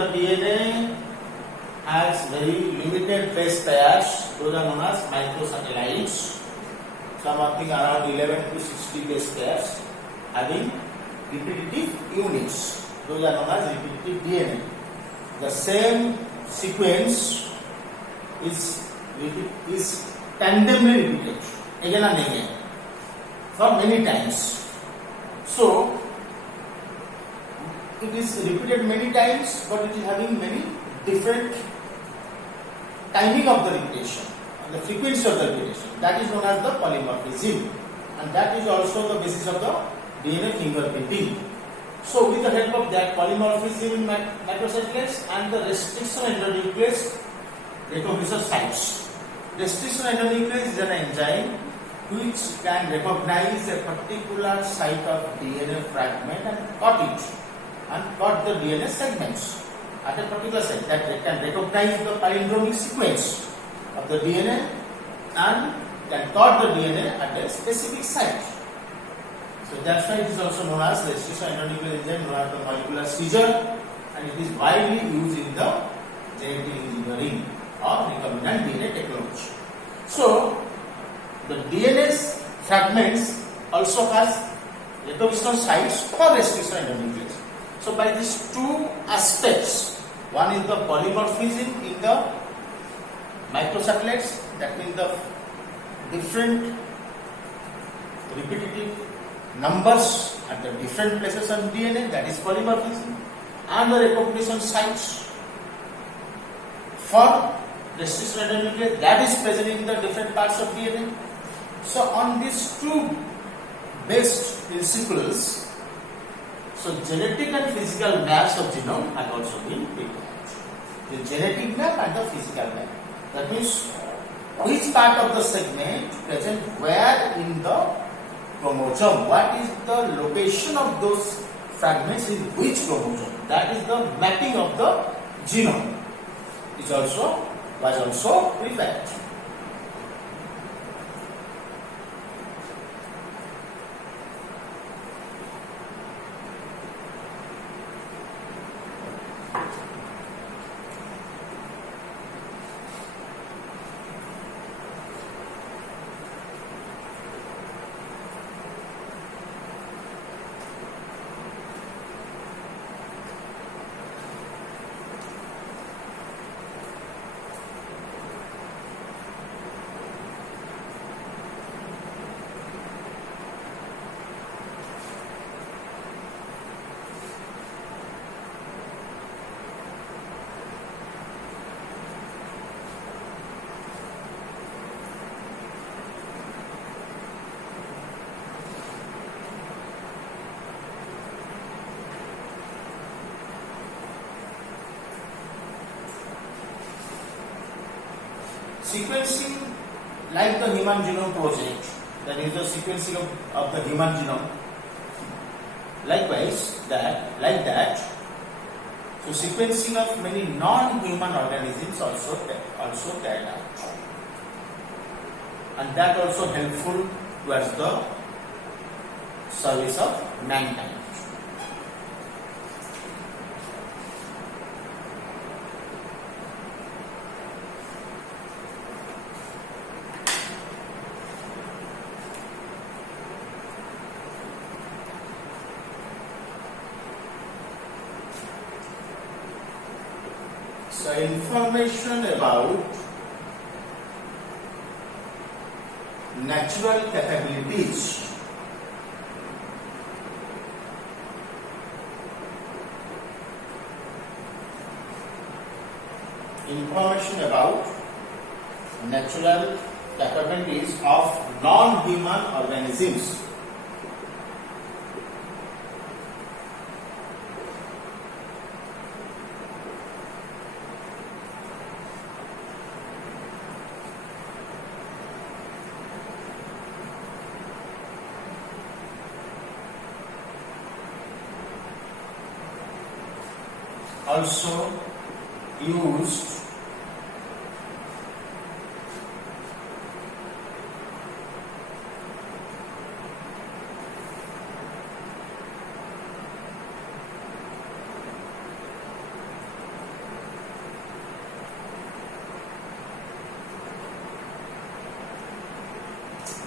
the DNA has very limited base pairs. Those are known as microsatellites. Something around 11 to 60 base pairs having repetitive units. Those are known as repetitive DNA. The same sequence is randomly repeated again and again for many times. So it is repeated many times, but it is having many different timing of the repetition and the frequency of the repetition. That is known as the polymorphism, and that is also the basis of the DNA fingerprinting. So with the help of that polymorphism in microsatellites and the restriction endonuclease recognition sites. Restriction endonuclease is an enzyme which can recognize a particular site of DNA fragment and cut it and cut the DNA segments at a particular site, that can recognize the palindromic sequence of the DNA and can cut the DNA at a specific site. So that's why it is also known as restriction endonuclease enzyme, known as the molecular seizure, and it is widely used in the genetic engineering or recombinant DNA technology. So the DNA fragments also has recognition sites for restriction endonuclease. So by these two aspects, one is the polymorphism in the microsatellites, that means the different repetitive numbers at the different places of DNA, that is polymorphism, and the recognition sites for restriction endonuclease, that is present in the different parts of DNA. So on these two based principles, so genetic and physical maps of genome have also been picked out. The genetic map and the physical map. That means which part of the segment present where in the chromosome, what is the location of those fragments in which chromosome. That is the mapping of the genome. Was also prepared. Sequencing, like the Human Genome Project, that is the sequencing of the human genome. Likewise, like that, so sequencing of many non-human organisms also carried out, and that also helpful towards the service of mankind. So information about natural capabilities of non-human organisms. Also used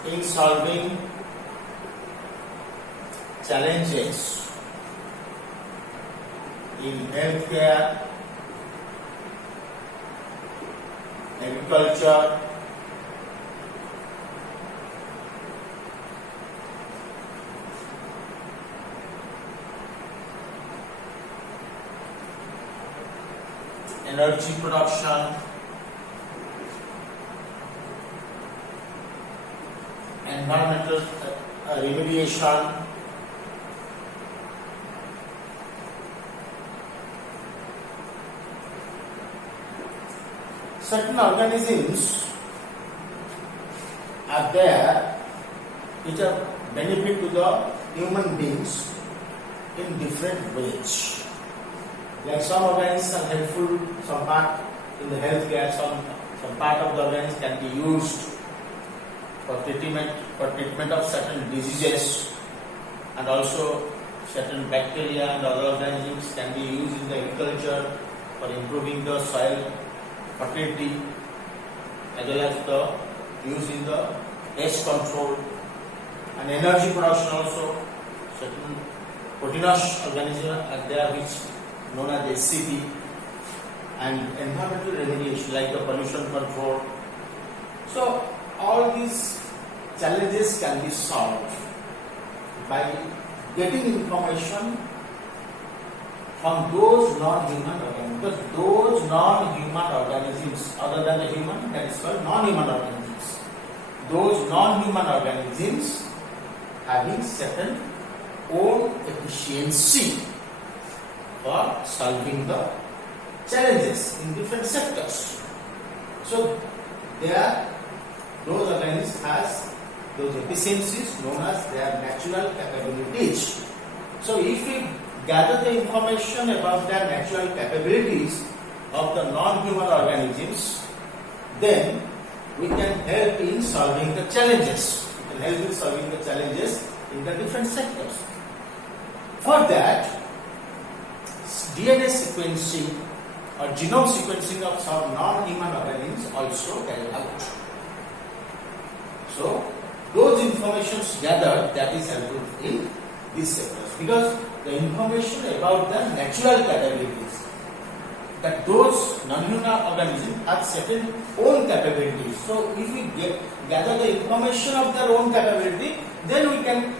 in solving challenges in healthcare, agriculture, energy production, environmental remediation, certain organisms are there which are benefit to the human beings in different ways. Like some organisms are helpful, some part in the healthcare, some part of the organism can be used for treatment of certain diseases, and also certain bacteria and other organisms can be used in the agriculture for improving the soil fertility, as well as the use in the pest control and energy production also. Certain proteinous organisms are there which known as SCP, and environmental remediation like the pollution control. So all these challenges can be solved by getting information from those non-human organisms. Because those non-human organisms, other than the human, that is called non-human organisms. Those non-human organisms having certain own efficiency for solving the challenges in different sectors. So those organisms has those efficiencies known as their natural capabilities. So if we gather the information about their natural capabilities of the non-human organisms, then we can help in solving the challenges. We can help in solving the challenges in the different sectors. For that, DNA sequencing or genome sequencing of some non-human organisms also carried out. So those informations gathered, that is helpful in these sectors, because the information about the natural capabilities, that those non-human organisms have certain own capabilities. So if we gather the information of their own capability, then we can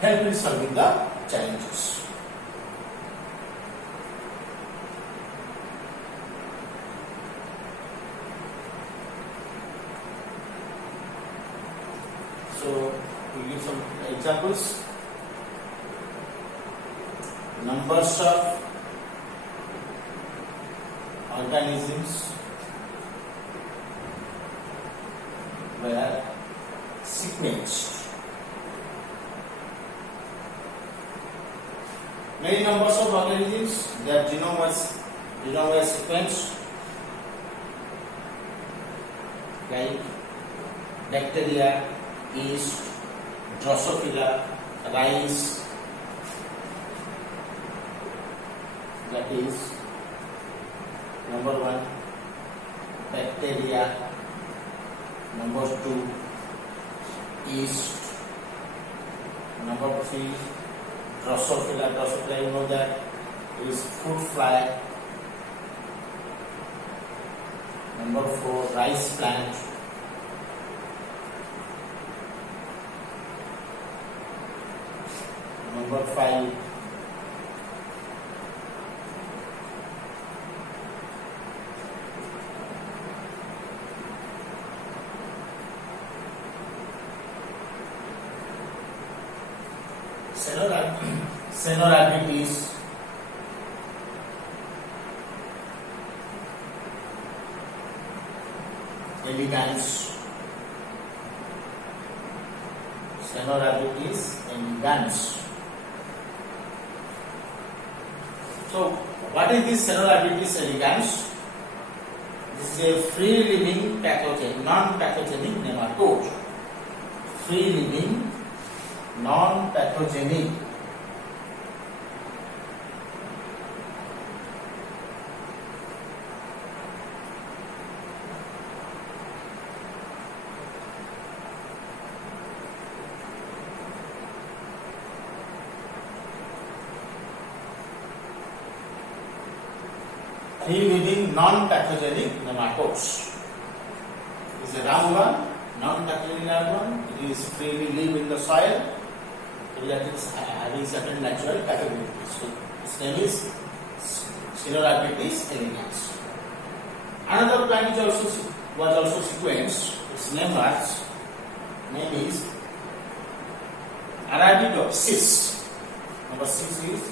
help in solving the challenges. So we give some examples. Numbers of organisms were sequenced. Many numbers of organisms, their genome was sequenced, like bacteria, yeast, Drosophila, rice, that is number 1, bacteria, number 2, yeast, number 3, Drosophila. Drosophila, you know that is fruit fly. Number 4, rice plant. Number 5, Caenorhabditis, elegans, Caenorhabditis elegans. So, what is this Caenorhabditis elegans? This is a free-living pathogen, non-pathogenic nematode. Free-living, non-pathogenic free-living non-pathogenic nematodes. This is a round one, non-pathogenic round one. It is freely live in the soil. It is having certain natural capabilities. So its name is Caenorhabditis elegans. Another plant was also sequenced. Its name is Arabidopsis. Number 6 is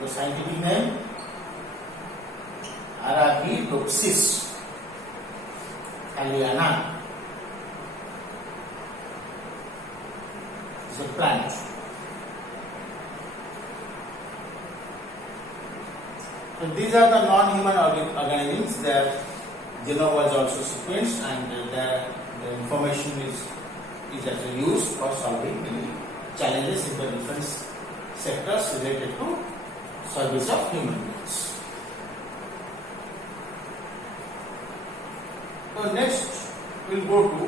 the scientific name Arabidopsis thaliana. It's a plant. So these are the non-human organisms. Their genome was also sequenced, and the information is actually used for solving many challenges in the different sectors related to service of human beings. So next we'll go to,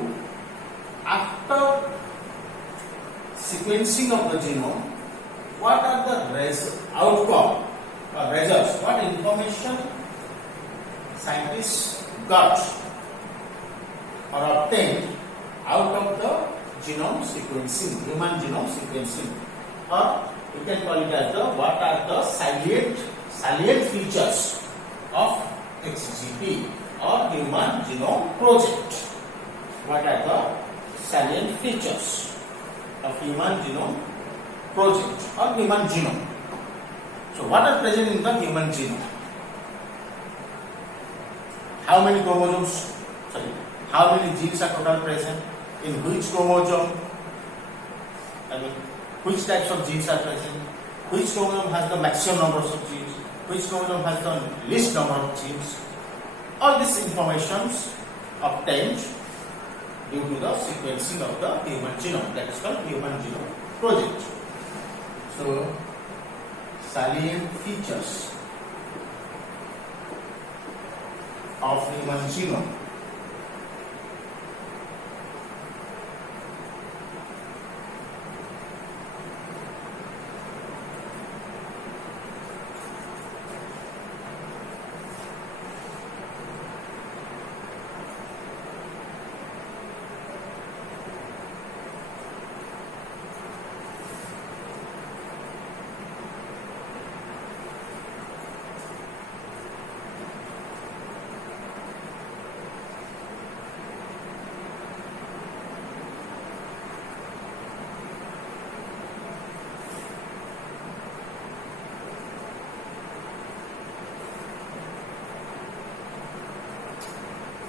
after sequencing of the genome, what are the outcome or results? What information scientists got or obtained out of the genome sequencing, human genome sequencing, or you can call it as what are the salient features of HGP or Human Genome Project. What are the salient features of Human Genome Project or human genome? So what are present in the human genome? How many chromosomes? How many genes are total present? In which chromosome? Which types of genes are present? Which chromosome has the maximum numbers of genes? Which chromosome has the least number of genes? All these informations obtained due to the sequencing of the human genome. That is called Human Genome Project. So, salient features of human genome.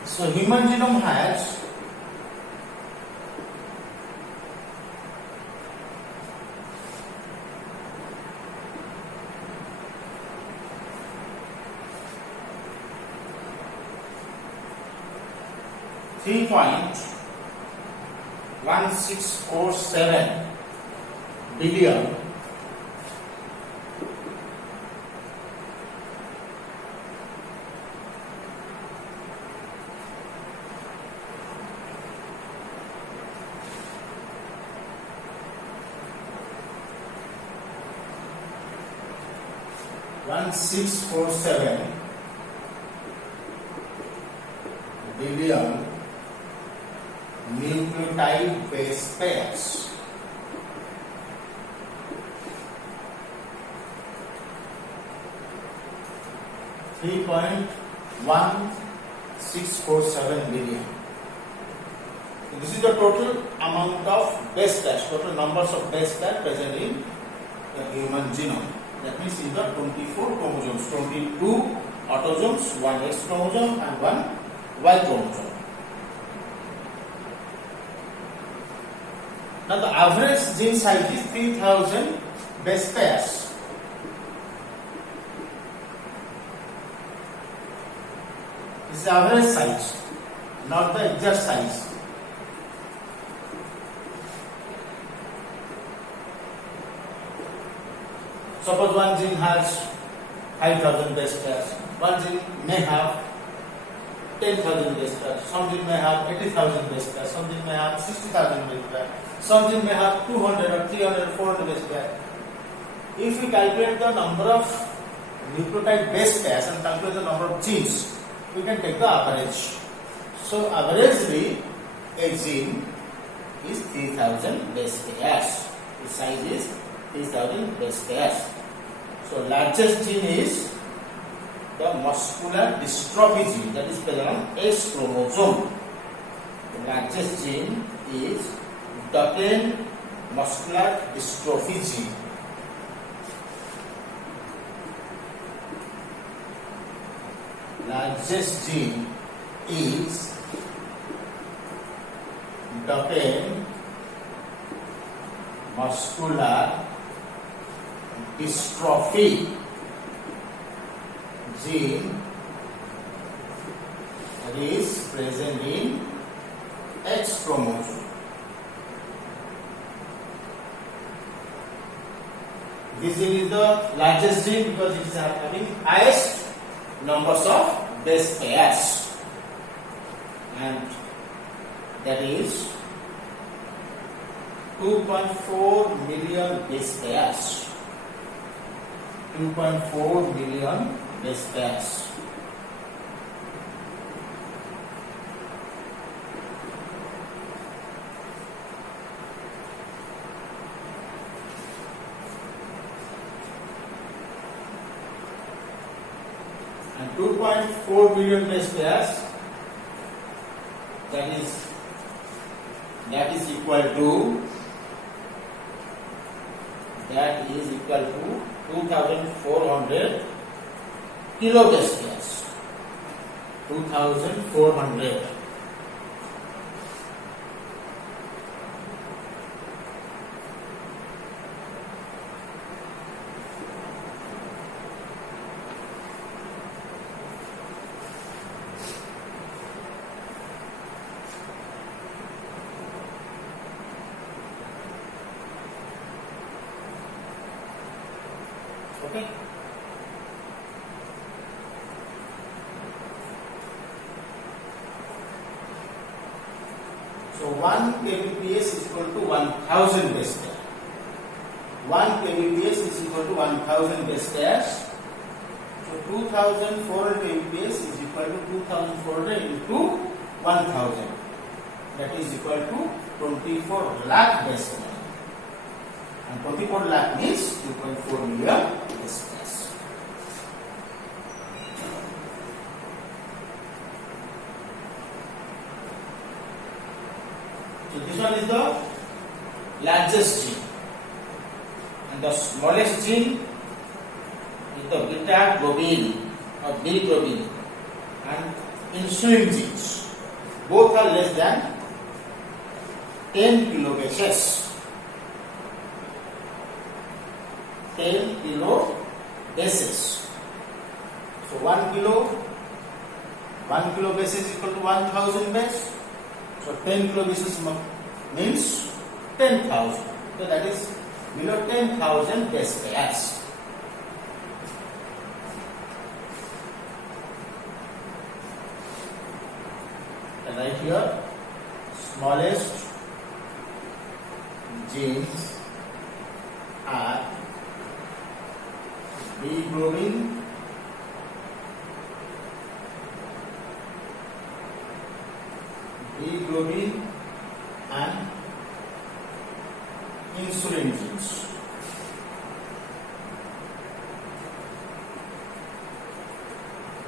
So human genome has $3.1647 billion $1,647 billion nucleotide base pairs. $3.1647 billion. So this is the total amount of base pairs, total numbers of base pairs present in the human genome. That means in the 24 chromosomes, 22 autosomes, 1 X chromosome and 1 Y chromosome. Now the average gene size is 3000 base pairs. This is the average size, not the exact size. Suppose one gene has 5000 base pairs, one gene may have 10,000 base pairs, some gene may have 80,000 base pairs, some gene may have 60,000 base pairs, some gene may have 200 or 300 or 400 base pairs. If we calculate the number of nucleotide base pairs and calculate the number of genes, we can take the average. So averagely, a gene is 3000 base pairs. The size is 3000 base pairs. So largest gene is the muscular dystrophy gene, that is present on X chromosome. The largest gene is Duchenne muscular dystrophy gene. Largest gene is Duchenne muscular dystrophy gene that is present in X chromosome. This gene is the largest gene because it is having highest numbers of base pairs, and that is 2.4 million base pairs. 2.4 million base pairs. And 2.4 million base pairs, that is equal to 2400 kilobase pairs. 2400. Okay. So 1 kbps is equal to 1000 base pairs. 1 kbps is equal to 1000 base pairs. So 2400 kbps is equal to 2400 into 1000. That is equal to 24 lakh base pairs. And 24 lakh means 2.4 million base pairs. So this one is the largest gene, and the smallest gene is the beta globin or bilirubin and insulin genes. Both are less than 10 kilobases. 10 kilobases. So 1 kilo base is equal to 1000 base. So 10 kilobases means 10,000. So that is below 10,000 base pairs. And right here, smallest genes are B globin, and insulin genes.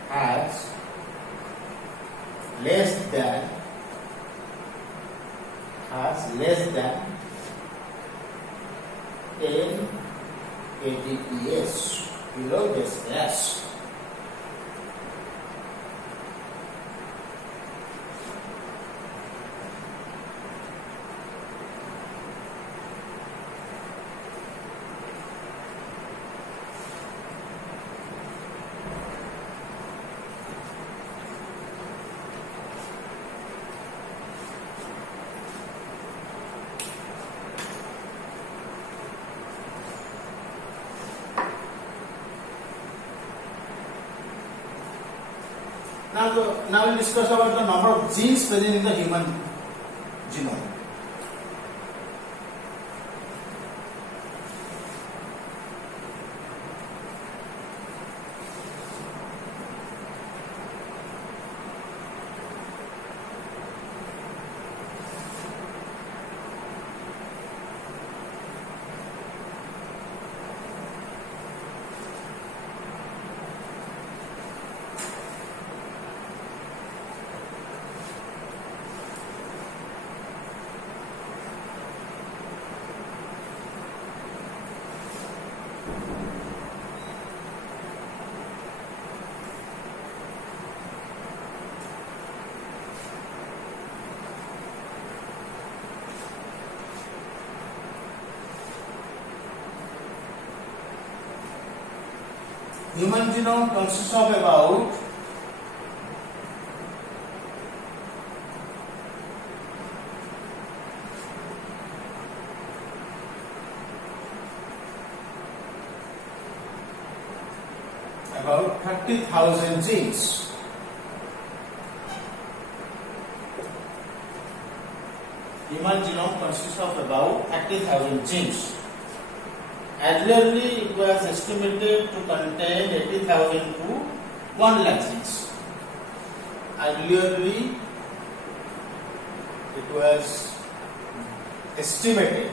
Has less than 10 kbps kilobase pairs. Now we'll discuss about the number of genes present in the human genome. human genome consists of about 30,000 genes. Human genome consists of about 30,000 genes. Earlier it was estimated to contain 80,000 to 1 lakh genes. Earlier it was estimated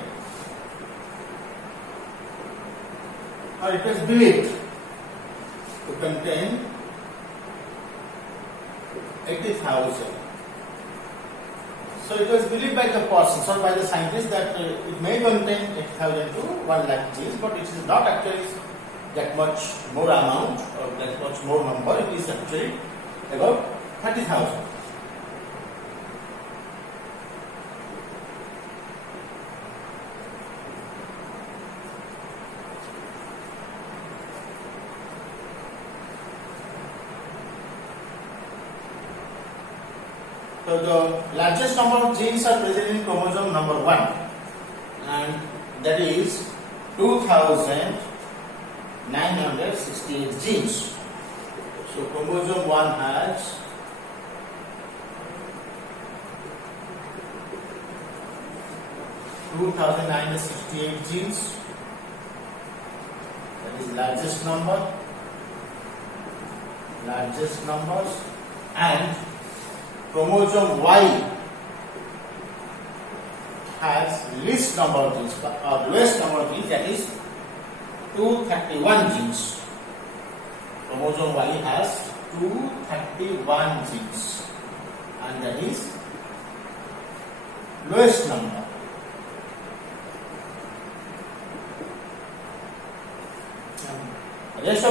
or it was believed to contain 80,000. So it was believed by the persons or by the scientists that it may contain 80,000 to 1 lakh genes, but it is not actually that much more amount or that much more number. It is actually about 30,000. So the largest number of genes are present in chromosome number 1, and that is 2,968 genes. So chromosome 1 has 2,968 genes. That is largest numbers, and chromosome Y has least number of genes or lowest number of genes, that is 231 genes. Chromosome Y has 231 genes, and that is lowest number. Rest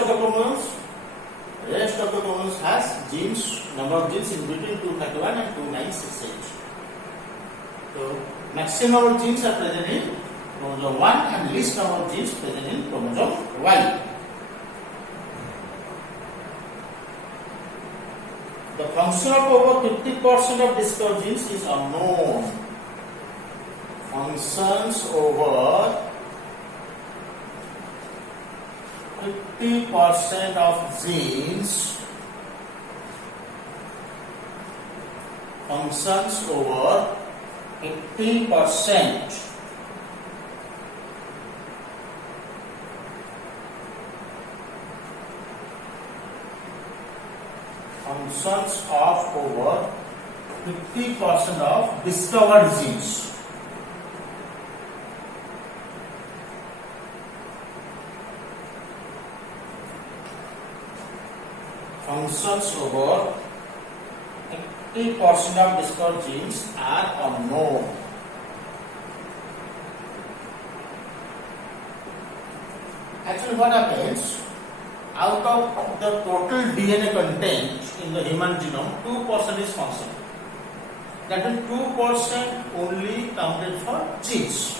of the chromosomes has genes, number of genes in between 231 and 2968. So maximum number of genes are present in chromosome 1 and least number of genes present in chromosome Y. The function of over 50% of discovered genes is unknown. Functions over 50% of genes, functions over 50% functions of over 50% of discovered genes. Functions over 50% of discovered genes are unknown. Actually, what happens? Out of the total DNA content in the human genome, 2% is functional. That means 2% only counted for genes.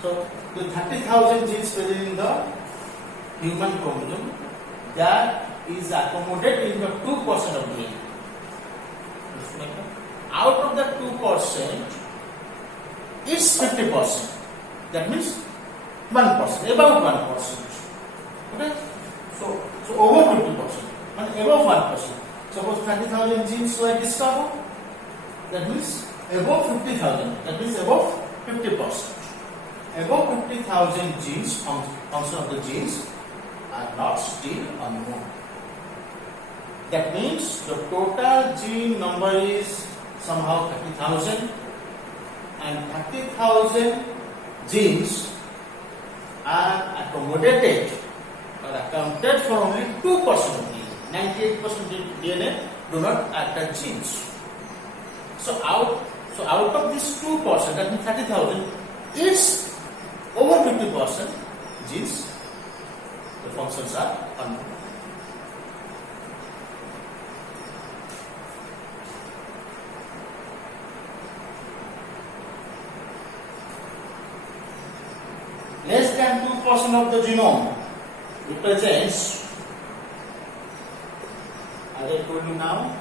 So, the 30,000 genes present in the human chromosome, that is accommodated in the 2% of DNA. Out of the 2%, it's 50%. That means 1%, about 1%. Okay? So over 50%, and above 1%. Suppose 30,000 genes were discovered, that means above 50,000, that means above 50%. Above 50,000 genes, function of the genes are not still unknown. That means the total gene number is somehow 30,000, and 30,000 genes are accommodated or accounted for only 2% of DNA. 98% of DNA do not act as genes. So out of this 2%, that means 30,000, it's over 50% genes. The functions are unknown. Less than 2% of the genome represents as I told you now,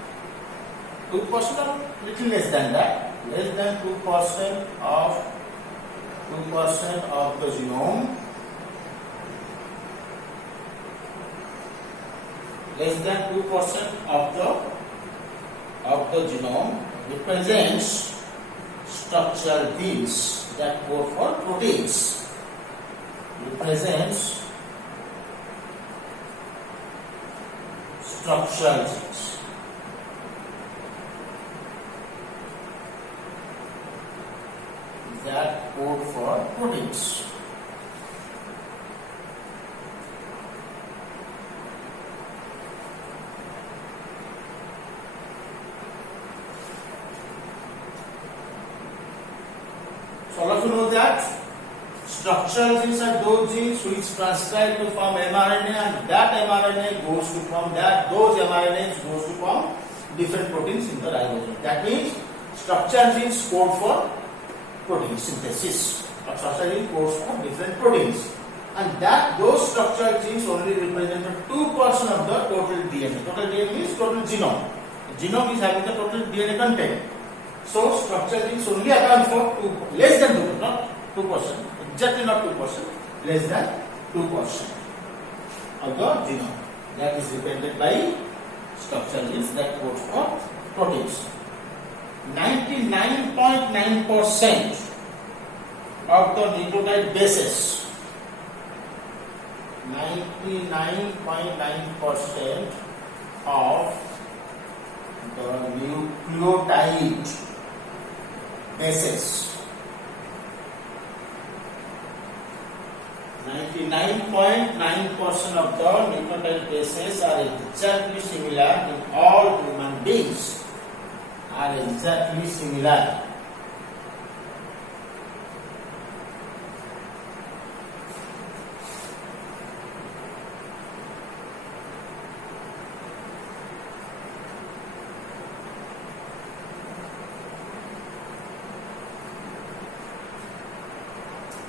2% or little less than that, less than 2% of the genome, less than 2% of the genome represents structural genes that code for proteins. Represents structural genes. That code for proteins. So all of you know that structural genes are those genes which transcribe to form mRNA, and that mRNA goes to form those mRNAs goes to form different proteins in the ribosome. That means structural genes code for protein synthesis. A structural gene codes for different proteins, and those structural genes only represent 2% of the total DNA. Total DNA means total genome. The genome is having the total DNA content. So structural genes only account for less than 2%, not 2%, exactly not 2%, less than 2% of the genome. That is represented by structural genes that code for proteins. 99.9% of the nucleotide bases, 99.9% of the nucleotide bases, 99.9% of the nucleotide bases are exactly similar in all human beings. Are exactly similar.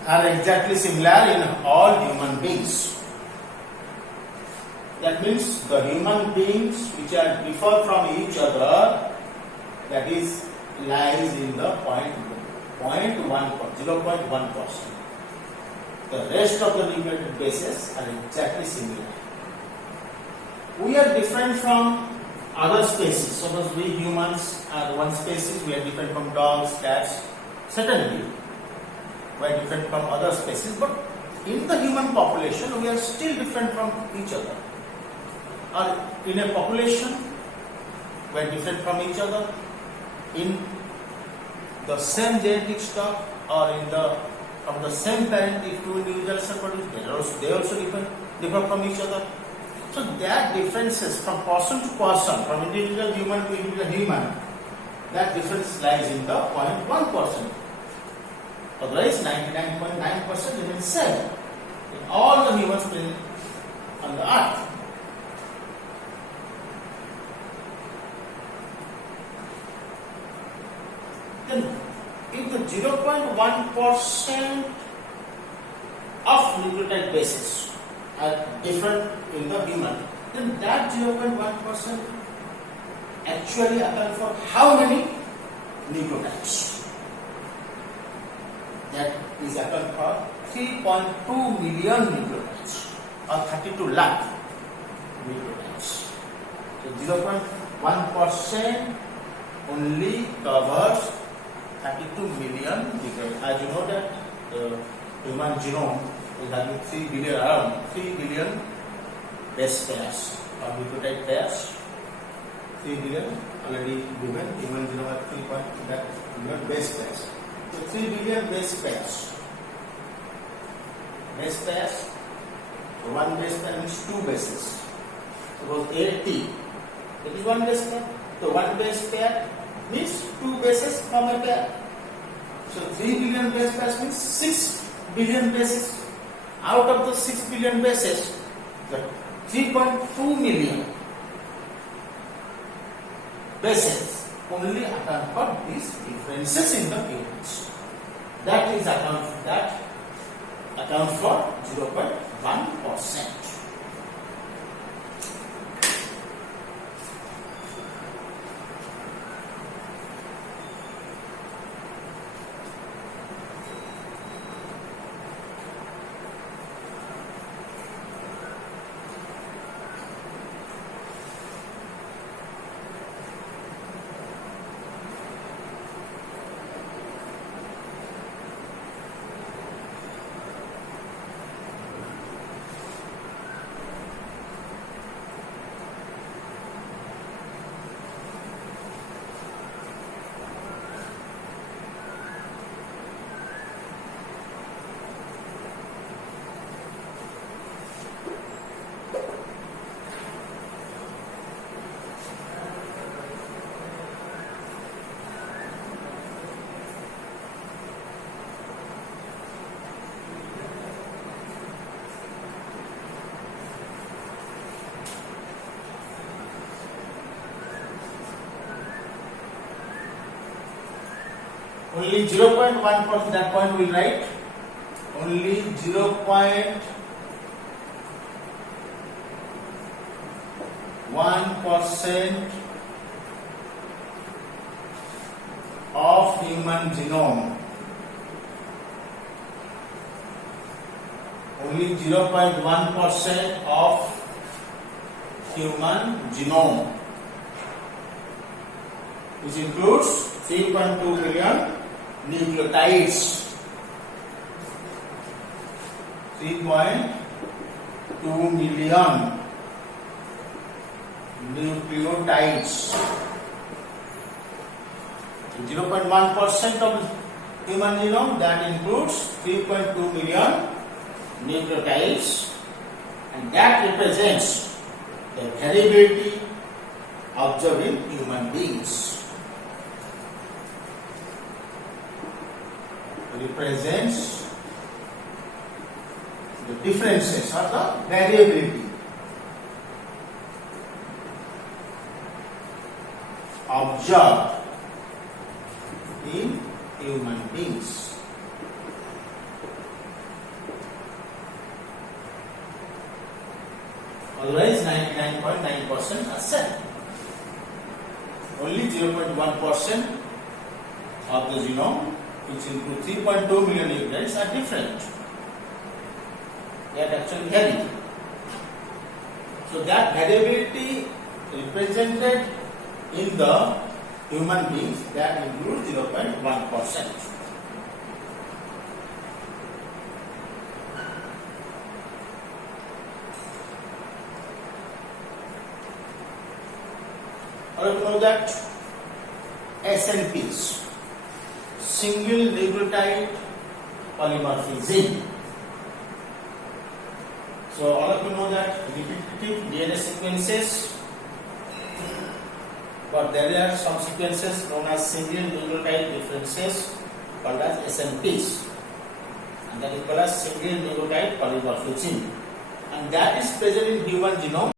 Are exactly similar in all human beings. That means the human beings which are differ from each other, that is lies in the 0.1%. The rest of the nucleotide bases are exactly similar. We are different from other species. Suppose we humans are one species, we are different from dogs, cats. Certainly, we are different from other species, but in the human population, we are still different from each other. Or in a population, we are different from each other. In the same genetic stock or from the same parent, if two individuals are produced, they also differ from each other. So that differences from person to person, from individual human to individual human, that difference lies in the 0.1%. Otherwise, 99.9% remains same in all the humans present on the earth. Then, if the 0.1% of nucleotide bases are different in the human, then that 0.1% actually accounts for how many nucleotides? That is account for 3.2 million nucleotides or 32 lakh nucleotides. So 0.1% only covers 32 million nucleotides. As you know that the human genome is having 3 billion base pairs or nucleotide pairs. 3 billion already given. Human genome has 3 billion base pairs. So 3 billion base pairs. Base pairs. So one base pair means two bases. Suppose AT, that is one base pair. So one base pair means two bases from a pair. So 3 billion base pairs means 6 billion bases. Out of the 6 billion bases, the 3.2 million bases only account for these differences in the humans. That accounts for 0.1%. only 0.1%, that point we will write, only 0.1% of human genome, only 0.1% of human genome, which includes 3.2 million nucleotides. 3.2 million nucleotides. 0.1% of human genome, that includes 3.2 million nucleotides, and that represents the variability observed in human beings. Represents the differences or the variability observed in human beings. Otherwise, 99.9% are same. Only 0.1% of the genome, which include 3.2 million nucleotides, are different. They are actually vary. So that variability represented in the human beings, that includes 0.1%. Or you know that SNPs, single nucleotide polymorphism. So all of you know that repetitive DNA sequences, but there are some sequences known as single nucleotide differences called as SNPs, and that is called as single nucleotide polymorphism, and that is present in human genome.